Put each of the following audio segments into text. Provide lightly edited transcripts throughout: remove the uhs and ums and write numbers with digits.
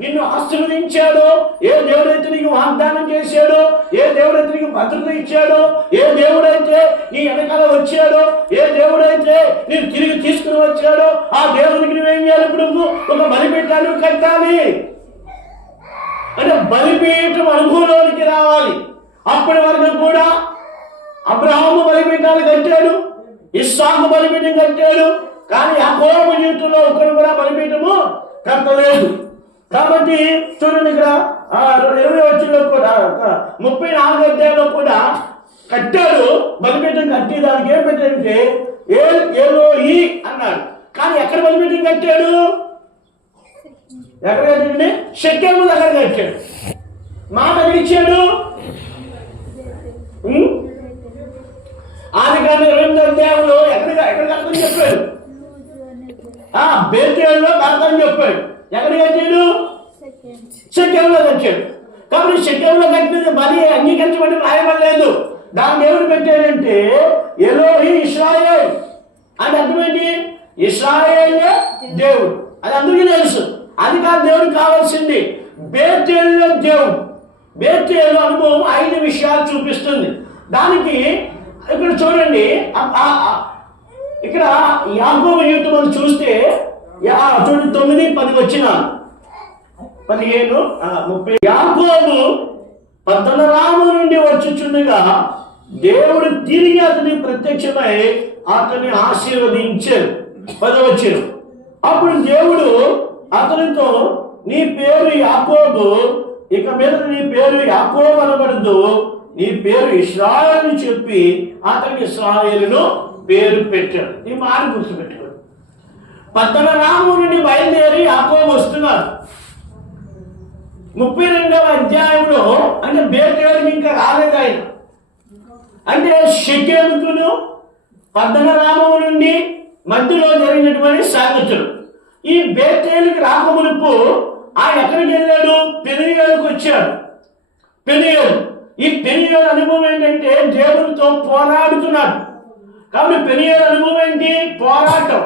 నిన్ను ఆశీర్వదించాడో, ఏ దేవుడైతే నీకు వాగ్దానం చేశాడో, ఏ దేవుడైతే నీకు భద్రత ఇచ్చాడో, ఏ దేవుడైతే నీ వెనకాల వచ్చాడో, ఏ దేవుడైతే నేను తిరిగి తీసుకుని వచ్చాడో, ఆ దేవునికి నువ్వేం చేయాలి? ఇప్పుడు ఒక బలిపీఠాన్ని కట్టాలి. అంటే బలిపీఠం అనుభవంలోనికి రావాలి. అప్పటి వరకు కూడా అబ్రహాము బలిపీఠాలు కట్టాడు, ఇస్సాకు బలిపీఠం కట్టాడు, కానీ యాకోబు జీవితంలో ఒకరు కూడా బలిపీఠము కట్టలేదు. కాబట్టి చూడండి, ఇక్కడ 20వ వచనంలో కూడా 34వ అధ్యాయంలో కూడా కట్టాడు బలిపీఠం. కట్టి దానికి ఏం పెట్టాడంటే ఏలోయి అన్నాడు. కానీ ఎక్కడ బలిపీఠం కట్టాడు? ఎక్కడ కట్టాడండి? షెకెము దగ్గర కట్టాడు. మాట ఇచ్చాడు. ఆదికాండం 28వ అధ్యాయంలో ఎక్కడ కట్టని చెప్పాడు? బేతేలులో కడతానని చెప్పాడు. ఎక్కడ కట్టాడు? షెకెములో కట్టాడు. కాబట్టి షెకెములో కట్టినది బలి అంగీకరించబడి రాయబడలేదు. దాన్ని దేవుడు పెట్టాడంటే ఎలోహి ఇశ్రాయేల్ అని అర్థమేంటి? ఇశ్రాయేలే దేవుడు, అది అందరికీ తెలుసు. అది కాదు దేవుడికి కావాల్సింది. బేతేలులో దేవుడు. బేతేలు అనుభవం 5 విషయాలు చూపిస్తుంది. దానికి ఇక్కడ చూడండి, ఇక్కడ యాకోబు జీవితం మనం చూస్తే చూడండి 9, 10 వచ్చిన 15, 30. యాకోబు పద్దనరాము నుండి వచ్చుచుండగా దేవుడు తిరిగి అతనికి ప్రత్యక్షమై అతన్ని ఆశీర్వదించారు. 10వ వచనం. అప్పుడు దేవుడు అతనితో, నీ పేరు యాకోబు, ఇక మీద నీ పేరు యాకోబు అనబడదు, నీ పేరు ఇశ్రాయేలు అని చెప్పి అతనికి ఇశ్రాయేలును పేరు పెట్టాడు. ఈ మాట గుర్తుపెట్టుకోండి. పద్దనరాము నుండి బయలుదేరి యాకోబు వస్తున్నారు. 32వ అధ్యాయంలో అంటే బేతేలుకి ఇంకా రాలేదు ఆయన. అంటే షెకెముకును పద్దనరాము నుండి మధ్యలో జరిగినటువంటి సంగతులు. ఈ బేతేలుకి రాకమునుపు ఆయన ఎక్కడికి వెళ్ళాడు? పెనియేలుకు వచ్చాడు. పెనియేలు. ఈ పెనియేలు అనుభవం ఏంటంటే దేవునితో పోరాడుతున్నాడు. కాబట్టి పెనియేలు అనుభవం ఏంటి? పోరాటం.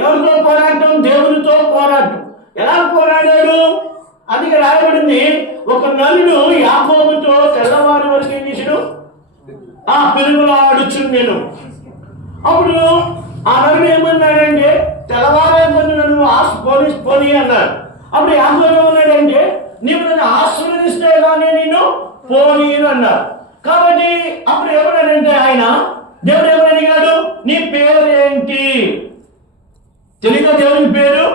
ఎవరితో పోరాటం? దేవునితో పోరాటం. ఎలా పోరాడాడు? అది రాయబడింది. ఒక నలుడు యాకోబుతో తెల్లవారి వరకు ఏం చేశాడు? పెరుగులాడుచుండెను. అప్పుడు ఆ నలుడు ఏమన్నాడంటే, తెల్లవారే ముందు నన్ను పోనీ అన్నాడు. అప్పుడు యాకోబు ఏమన్నాడంటే, నీవు నన్ను ఆశీర్వదిస్తే కానీ నేను పోనీను అన్నాడు. కాబట్టి అప్పుడు ఏమన్నాడంటే ఆయన, దేవుడు ఏమని అడిగాడు? నీ పేరు ఏంటి? తెలియక దేవుని పేరు